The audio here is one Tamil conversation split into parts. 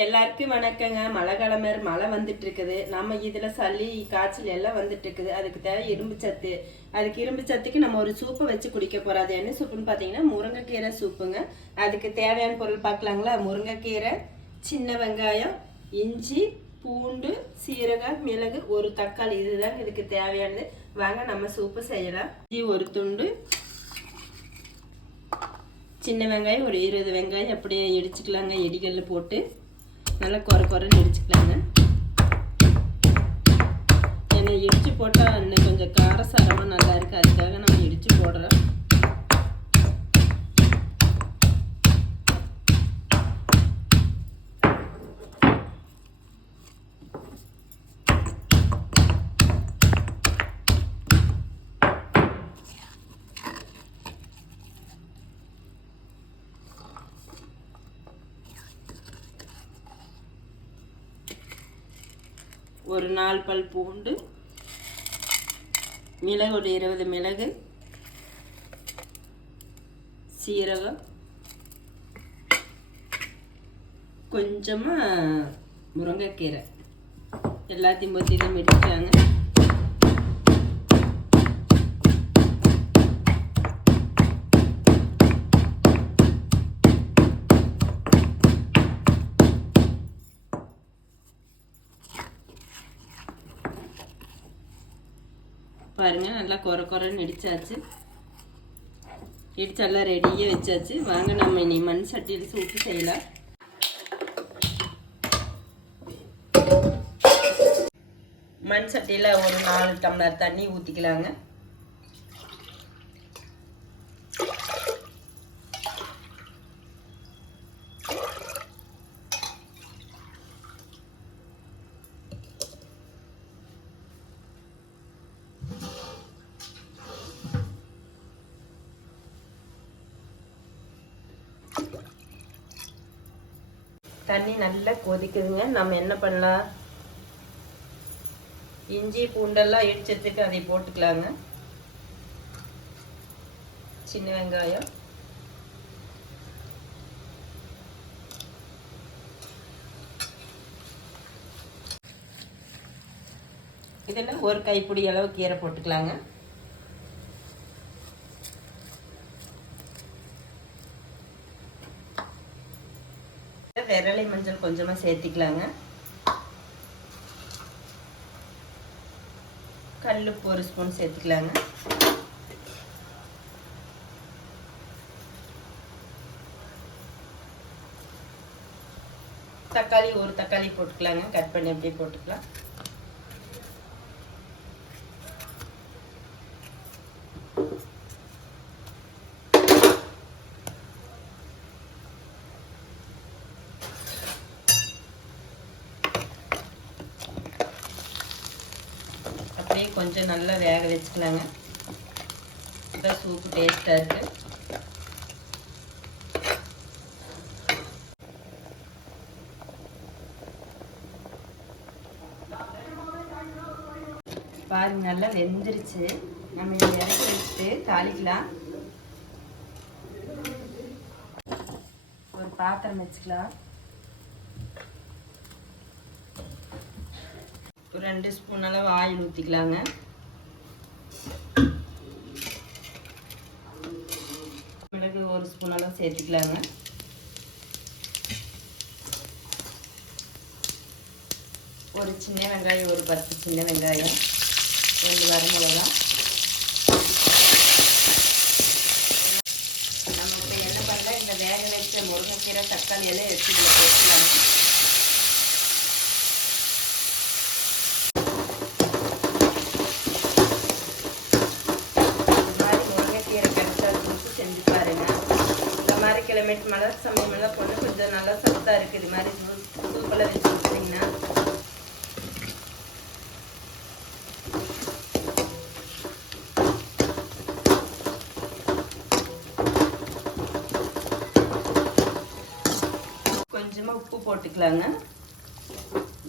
எல்லாருக்கும் வணக்கங்க. மழை கிழமை மழை வந்துட்டு இருக்குது. நம்ம இதுல சளி காய்ச்சல் எல்லாம் வந்துட்டு இருக்குது. அதுக்கு தேவை இரும்பு சத்து. அதுக்கு இரும்பு சத்துக்கு நம்ம ஒரு சூப்பை வச்சு குடிக்க போறாது. என்ன சூப்புன்னு பாத்தீங்கன்னா முருங்கைக்கீரை சூப்புங்க. அதுக்கு தேவையான பொருள் பார்க்கலாங்களா? முருங்கைக்கீரை, சின்ன வெங்காயம், இஞ்சி, பூண்டு, சீரகம், மிளகு, ஒரு தக்காளி, இதுதாங்க இதுக்கு தேவையானது. வாங்க நம்ம சூப்பு செய்யலாம். ஒரு துண்டு சின்ன வெங்காயம், ஒரு 20 வெங்காயம் அப்படியே இடிச்சுக்கலாங்க. இடிகல்ல போட்டு நல்லா குறைன்னு இடிச்சுக்கலாங்க. ஏன்னா இடிச்சு போட்டால் இன்னும் கொஞ்சம் காரசாரமாக நல்லா இருக்குது. அதுக்காக நம்ம இடிச்சு போடுறோம். ஒரு 4 பல் பூண்டு, மிளகு ஒரு 20 மிளகு, சீரகம், கொஞ்சமாக முருங்கைக்கீரை எல்லாத்தையும் போட்டு இதை மிடிச்சாங்க. பாருங்க, நல்லா குறைன்னு இடிச்சாச்சு. இடிச்செல்லாம் ரெடியாக வச்சாச்சு. வாங்க நம்ம இனி மண் சட்டியில் சூப்பு செய்யலாம். மண் சட்டியில் ஒரு 4 டம்ளர் தண்ணி ஊற்றிக்கலாங்க. தண்ணி நல்லா கொதிக்குதுங்க. நம்ம என்ன பண்ணலாம்? இஞ்சி பூண்டெல்லாம் இடிச்சதுக்கு அதை போட்டுக்கலாங்க. சின்ன வெங்காயம், இதெல்லாம் ஒரு கைப்பிடி அளவு கீரை போட்டுக்கலாங்க. விரலை மஞ்சள் கொஞ்சமா சேர்த்திக்கலாங்க. கல்லுப்பு 1 ஸ்பூன் சேர்த்துக்கலாங்க. தக்காளி ஒரு தக்காளி போட்டுக்கலாங்க. கட் பண்ணி அப்படியே போட்டுக்கலாம். அப்படியே கொஞ்சம் நல்லா வேக வச்சுக்கலாங்க. இதான் சூப்பு டேஸ்டாக இருக்கு. பாருங்க, நல்லா வெந்துருச்சு. நம்ம இதை இறக்கி வச்சுட்டு தாளிக்கலாம். ஒரு பாத்திரம் வச்சுக்கலாம். ஒரு 2 ஸ்பூன் அளவு ஆயில் ஊற்றிக்கலாங்க. மிளகு 1 ஸ்பூன் அளவு சேர்த்துக்கலாங்க. ஒரு சின்ன வெங்காயம், ஒரு 10 சின்ன வெங்காயம், 2 வரமிளகா. நம்ம இப்போ என்ன பண்ணலாம்? இந்த வேக வச்ச முருங்கைக்கீரை, தக்காளி எல்லாம் எடுத்து போட்டுக்கலாங்க. செஞ்சு பாருங்க. இந்த மாதிரி கிளைமேட் மழை சமயமெல்லாம் பொண்ணு கொஞ்சம் நல்லா சத்தா இருக்குது. இது மாதிரி சூப்பெல்லாம் வச்சு வச்சிங்கன்னா கொஞ்சமா உப்பு போட்டுக்கலாங்க.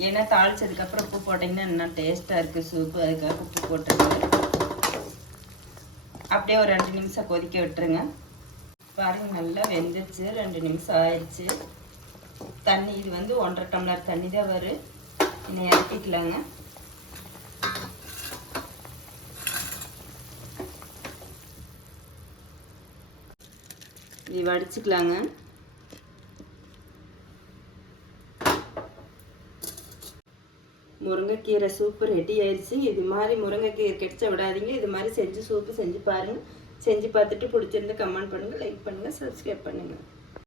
ஏன்னா தாளிச்சதுக்கு அப்புறம் உப்பு போட்டிங்கன்னா இன்னும் டேஸ்டா இருக்கு சூப்பு. அதுக்காக உப்பு போட்டுருக்கேன். அப்படியே ஒரு 2 நிமிஷம் கொதிக்க விட்டுருங்க. பாருங்க, நல்லா வெந்துச்சு. 2 நிமிஷம் ஆயிடுச்சு. தண்ணி இது வந்து 1,5 டம்ளர் தண்ணி தான் வரும். இன்னும் இறக்கிக்கலாங்க. இது வடிச்சுக்கலாங்க. முருங்கைக்கீரை சூப்பு ரெடி ஆயிடுச்சு. இது மாதிரி முருங்கைக்கீரை கிடைச்ச விடாதீங்க. இது மாதிரி செஞ்சு சூப்பு செஞ்சு பாருங்கள். செஞ்சு பார்த்துட்டு பிடிச்சிருந்து கமெண்ட் பண்ணுங்கள், லைக் பண்ணுங்கள், சப்ஸ்கிரைப் பண்ணுங்கள்.